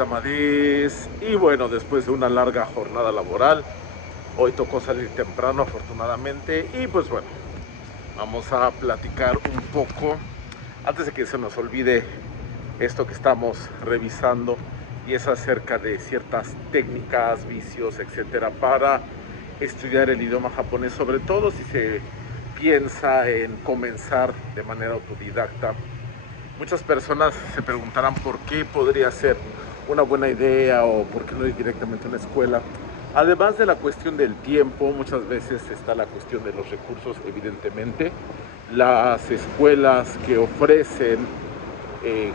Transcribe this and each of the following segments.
Amadís. Y bueno, después de una larga jornada laboral, hoy tocó salir temprano afortunadamente. Y pues bueno, vamos a platicar un poco, antes de que se nos olvide esto que estamos revisando, y es acerca de ciertas técnicas, vicios, etcétera, para estudiar el idioma japonés, sobre todo si se piensa en comenzar de manera autodidacta. Muchas personas se preguntarán por qué podría ser una buena idea o por qué no ir directamente a una escuela. Además de la cuestión del tiempo, muchas veces está la cuestión de los recursos, evidentemente. Las escuelas que ofrecen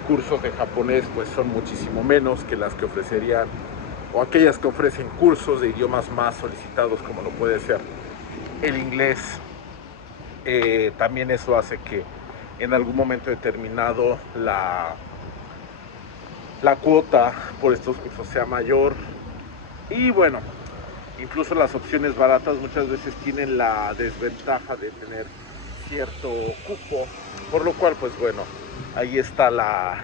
cursos de japonés pues son muchísimo menos que las que ofrecerían, o aquellas que ofrecen cursos de idiomas más solicitados, como lo puede ser el inglés. También eso hace que en algún momento determinado la cuota por estos cursos sea mayor. Y bueno, incluso las opciones baratas muchas veces tienen la desventaja de tener cierto cupo, por lo cual pues bueno, ahí está la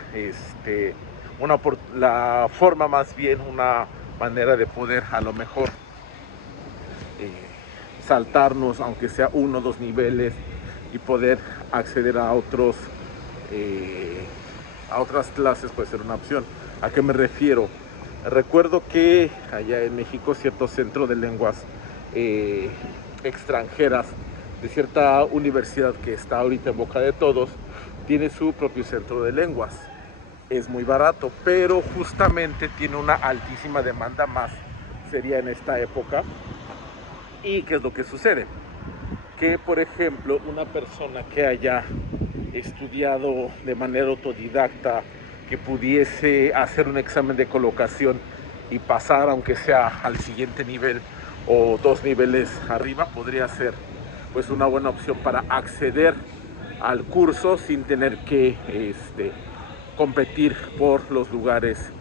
forma, más bien una manera de poder a lo mejor saltarnos, aunque sea uno o dos niveles, y poder acceder a otras clases puede ser una opción. ¿A qué me refiero? Recuerdo que allá en México cierto centro de lenguas extranjeras de cierta universidad que está ahorita en boca de todos tiene su propio centro de lenguas. Es muy barato, pero justamente tiene una altísima demanda, más sería en esta época. ¿Y qué es lo que sucede? Que, por ejemplo, una persona que haya estudiado de manera autodidacta, que pudiese hacer un examen de colocación y pasar, aunque sea al siguiente nivel o dos niveles arriba, podría ser pues una buena opción para acceder al curso sin tener que competir por los lugares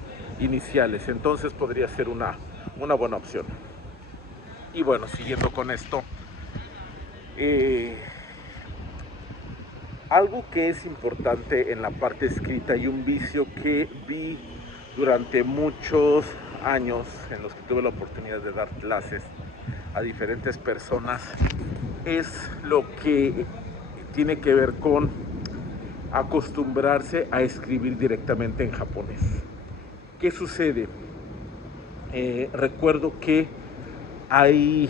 iniciales. Entonces podría ser una buena opción. Y bueno, siguiendo con esto, algo que es importante en la parte escrita y un vicio que vi durante muchos años en los que tuve la oportunidad de dar clases a diferentes personas, es lo que tiene que ver con acostumbrarse a escribir directamente en japonés. ¿Qué sucede? Recuerdo que hay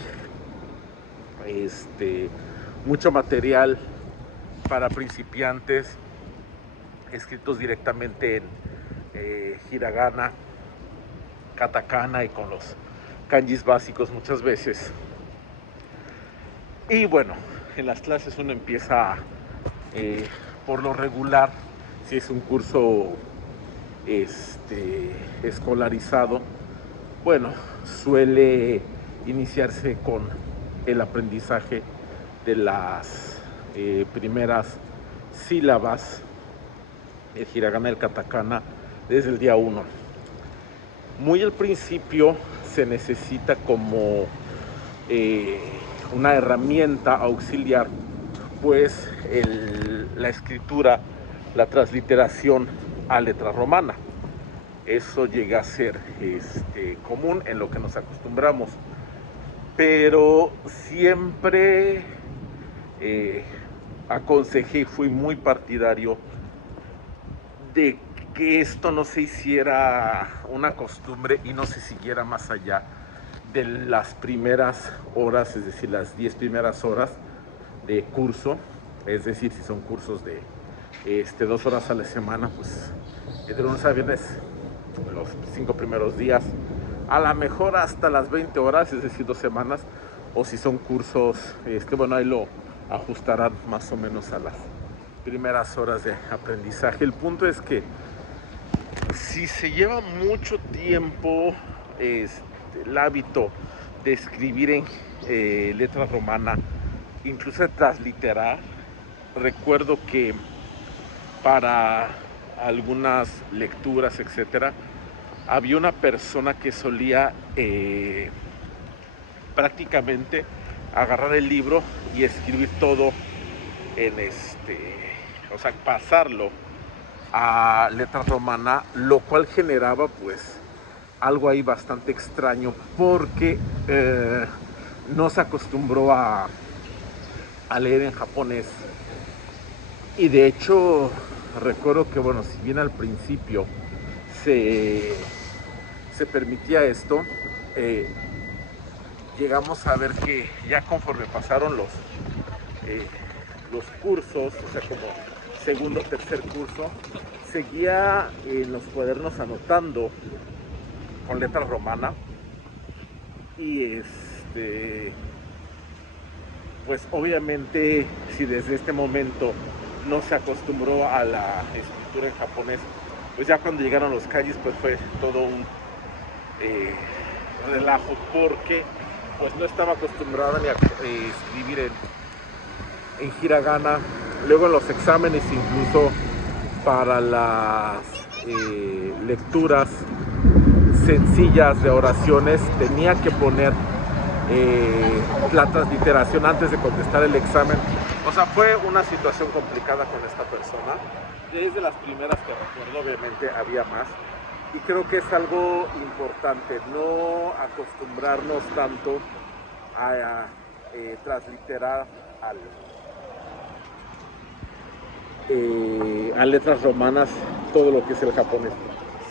mucho material para principiantes escritos directamente en hiragana, katakana y con los kanjis básicos muchas veces. Y bueno, en las clases uno empieza por lo regular, si es un curso escolarizado, bueno, suele iniciarse con el aprendizaje de las primeras sílabas, el hiragana y el katakana, desde el día 1. Muy al principio se necesita como una herramienta auxiliar, pues la escritura, la transliteración a letra romana. Eso llega a ser común en lo que nos acostumbramos, pero siempre aconsejé y fui muy partidario de que esto no se hiciera una costumbre y no se siguiera más allá de las primeras horas, es decir, las 10 primeras horas de curso. Es decir, si son cursos de 2 horas a la semana, pues de lunes a viernes, los 5 primeros días, a lo mejor hasta las 20 horas, es decir, 2 semanas, o si son cursos, bueno, ahí lo ajustarán más o menos a las primeras horas de aprendizaje. El punto es que si se lleva mucho tiempo el hábito de escribir en letra romana, incluso de transliterar, recuerdo que para algunas lecturas, etcétera, había una persona que solía prácticamente agarrar el libro y escribir todo en o sea, pasarlo a letra romana, lo cual generaba pues algo ahí bastante extraño porque no se acostumbró a leer en japonés. Y de hecho recuerdo que, bueno, si bien al principio se permitía esto, llegamos a ver que ya conforme pasaron los cursos, o sea, como segundo o tercer curso, seguía en los cuadernos anotando con letra romana. Y pues obviamente, si desde este momento no se acostumbró a la escritura en japonés, pues ya cuando llegaron los kanjis pues fue todo un relajo, porque pues no estaba acostumbrada ni a escribir en hiragana. Luego en los exámenes, incluso para las lecturas sencillas de oraciones, tenía que poner la transliteración antes de contestar el examen. O sea, fue una situación complicada con esta persona. Desde las primeras que recuerdo, obviamente había más. Y creo que es algo importante, no acostumbrarnos tanto a transliterar a letras romanas todo lo que es el japonés.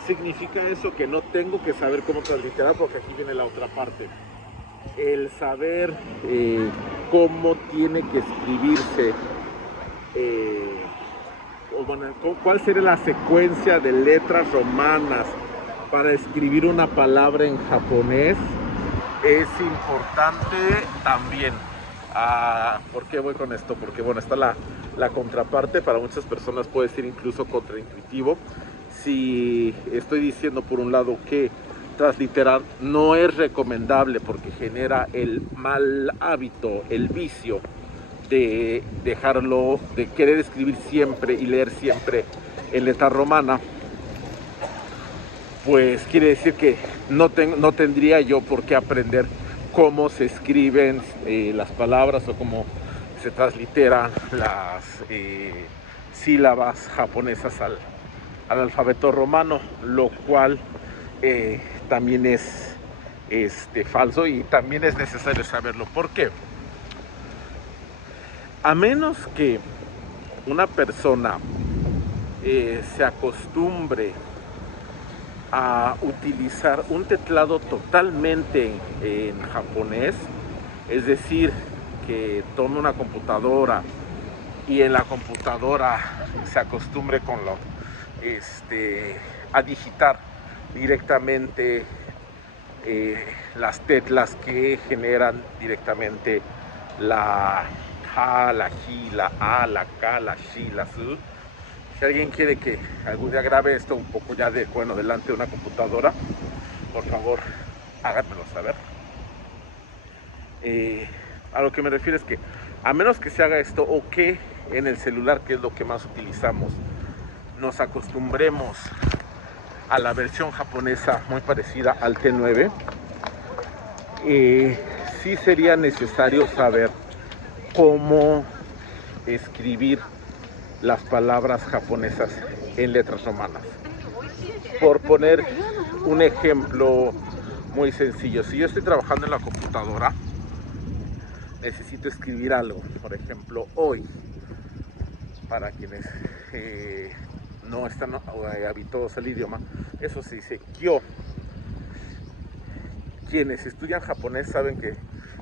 ¿Significa eso que no tengo que saber cómo transliterar? Porque aquí viene la otra parte. El saber cómo tiene que escribirse, bueno, cuál sería la secuencia de letras romanas para escribir una palabra en japonés, es importante también. ¿Por qué voy con esto? Porque, bueno, está la contraparte. Para muchas personas puede ser incluso contraintuitivo. Si estoy diciendo por un lado que transliterar no es recomendable porque genera el mal hábito, el vicio de dejarlo, de querer escribir siempre y leer siempre en letra romana, pues quiere decir que no tendría yo por qué aprender cómo se escriben las palabras o cómo se transliteran las sílabas japonesas al alfabeto romano, lo cual también es falso, y también es necesario saberlo. ¿Por qué? A menos que una persona se acostumbre a utilizar un teclado totalmente en japonés, es decir, que tome una computadora y en la computadora se acostumbre a digitar directamente las teclas que generan directamente la K, la Ji, la A, la K, la Shi, la Su. Si alguien quiere que algún día grabe esto un poco ya delante de una computadora, por favor, háganmelo saber. A lo que me refiero es que, a menos que se haga esto, o que en el celular, que es lo que más utilizamos, nos acostumbremos a la versión japonesa muy parecida al T9, sí sería necesario saber cómo escribir las palabras japonesas en letras romanas. Por poner un ejemplo muy sencillo, si yo estoy trabajando en la computadora, necesito escribir algo, por ejemplo, hoy, para quienes no están habituados al idioma, eso se dice kyo. Quienes estudian japonés saben que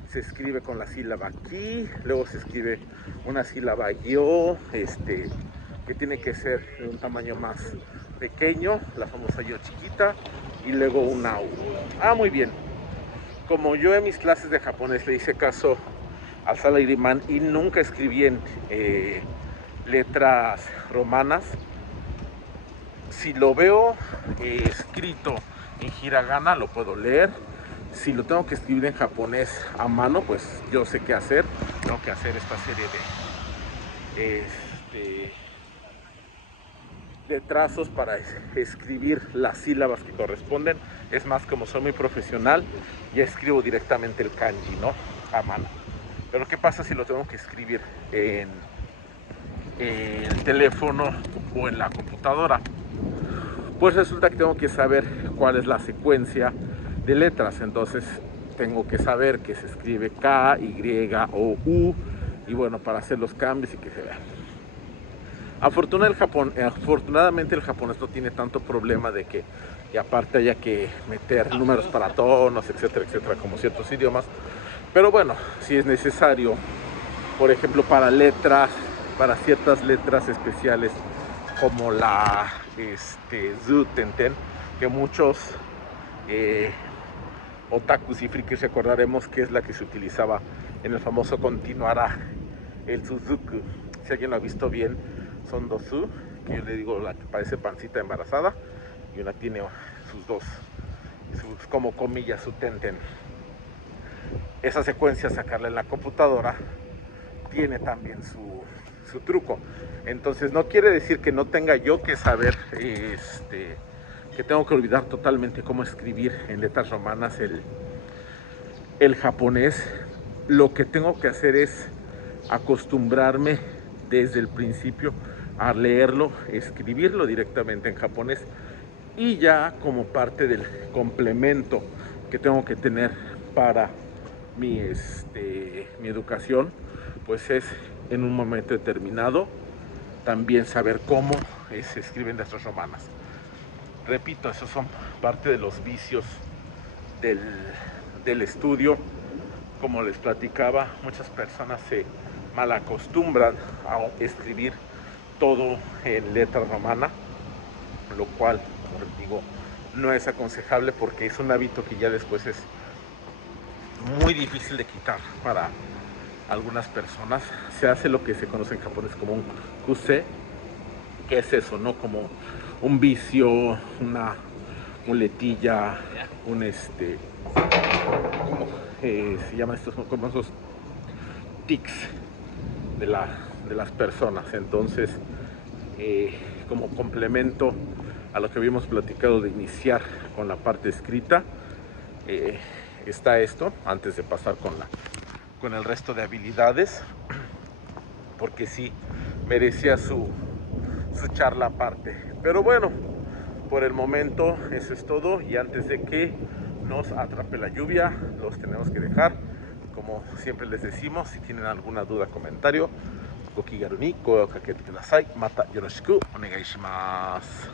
se escribe con la sílaba ki, luego se escribe una sílaba yo, que tiene que ser de un tamaño más pequeño, la famosa yo chiquita, y luego una u. Muy bien. Como yo en mis clases de japonés le hice caso al salaryman y nunca escribí en letras romanas, si lo veo escrito en hiragana lo puedo leer. Si lo tengo que escribir en japonés a mano, pues yo sé qué hacer. Tengo que hacer esta serie de trazos para escribir las sílabas que corresponden. Es más, como soy muy profesional, ya escribo directamente el kanji, ¿no? A mano. Pero ¿qué pasa si lo tengo que escribir el teléfono o en la computadora. Pues resulta que tengo que saber cuál es la secuencia de letras. Entonces tengo que saber que se escribe K, Y o U, y bueno, para hacer los cambios y que se vea. Afortunadamente el japonés no tiene tanto problema de que y aparte haya que meter números para tonos, etcétera, etcétera, como ciertos idiomas. Pero bueno, si es necesario, por ejemplo, para ciertas letras especiales como la zu tenten, que muchos otakus y frikis recordaremos que es la que se utilizaba en el famoso continuará, el Suzuku. Si alguien lo ha visto bien, son dos su, que yo le digo la que parece pancita embarazada, y una tiene sus como comillas, su tenten. Esa secuencia, sacarla en la computadora, tiene también su truco. Entonces no quiere decir que no tenga yo que saber, que tengo que olvidar totalmente cómo escribir en letras romanas el japonés. Lo que tengo que hacer es acostumbrarme desde el principio a leerlo, escribirlo directamente en japonés, y ya como parte del complemento que tengo que tener para mi educación, pues es en un momento determinado también saber cómo se escriben letras romanas. Repito, esos son parte de los vicios del, del estudio. Como les platicaba, muchas personas se malacostumbran a escribir todo en letra romana, lo cual, como les digo, no es aconsejable porque es un hábito que ya después es muy difícil de quitar para algunas personas. Se hace lo que se conoce en japonés como un kuse, que es eso, ¿no? Como un vicio, una muletilla, ¿cómo se llaman estos? Como esos tics de, de las personas. Entonces, como complemento a lo que habíamos platicado de iniciar con la parte escrita, está esto, antes de pasar con el resto de habilidades, porque sí merecía su charla aparte. Pero bueno, por el momento eso es todo, y antes de que nos atrape la lluvia, los tenemos que dejar. Como siempre les decimos, si tienen alguna duda, comentario, gokigaru ni goe o kakete kudasai. Mata yoroshiku onegai shimasu.